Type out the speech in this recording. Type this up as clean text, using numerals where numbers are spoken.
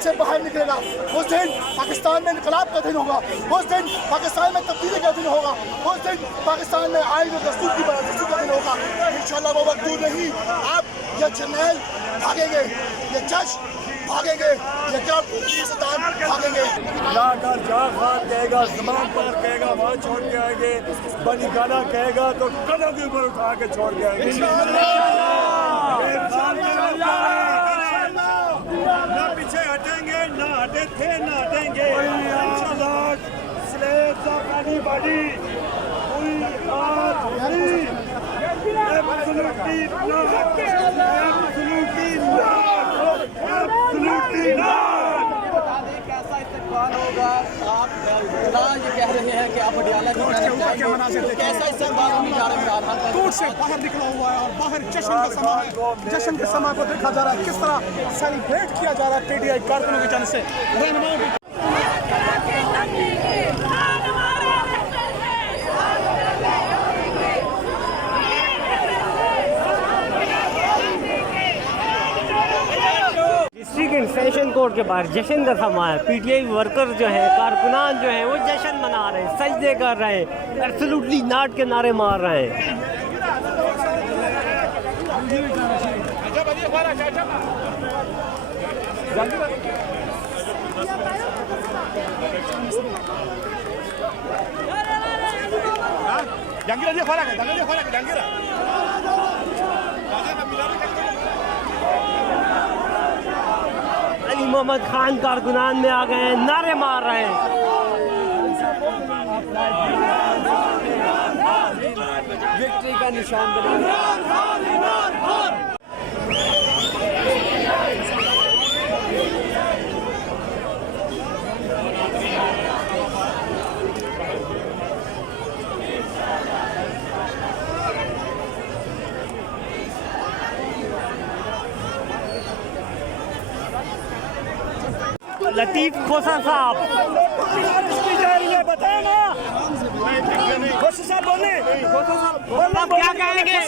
Jail से बाहर निकलेगा, उस दिन पाकिस्तान में इनकलाब का दिन होगा, उस दिन पाकिस्तान में तब्दीली का दिन होगा, उस दिन पाकिस्तान में आइन और दस्तूर की बरकत का दिन होगा। इंशाल्लाह वो वक्त दूर नहीं। आप ये जर्नैल भागेंगे, ये जज भागेंगे, ये क्या भागेंगे। लाकर जा खान कहेगा, ज़बान पर कहेगा, वहाँ छोड़ के आएंगे। बनी गाना कहेगा तो कदम के ऊपर उठा के छोड़ के आएंगे। ना पीछे हटेंगे, ना हटे थे, ना हटेंगे। Slaves of anybody, we are free. Absolutely not. Absolutely not. Absolutely not. बता दें कैसा इस्तेमाल होगा। आप ये कह रहे हैं कि आप पटियाला की तरफ कैसा इस्तेमाल होने जा रहा है। कोर्ट से बाहर निकला हुआ है और बाहर जश्न का समा है। जश्न के समा को देखा जा रहा है, किस तरह सेलिब्रेट किया जा रहा है पीटीआई कारकुनों की जानिब से। रहनुमाओं की डिस्ट्रिक्ट सेशन कोर्ट के बाहर जश्न का समा है। पीटीआई वर्कर जो है, कारकुनान जो है, वो जश्न मना रहे हैं, सजदे कर रहे हैं, एब्सोल्युटली नॉट के नारे मार रहे हैं। अली मोहम्मद खान कारकुनान में आ गए हैं, नारे मार रहे हैं। विक्ट्री का निशान लतीफ खोसा साहब बताए ना, खोसा साहब बोले, क्या कहेंगे?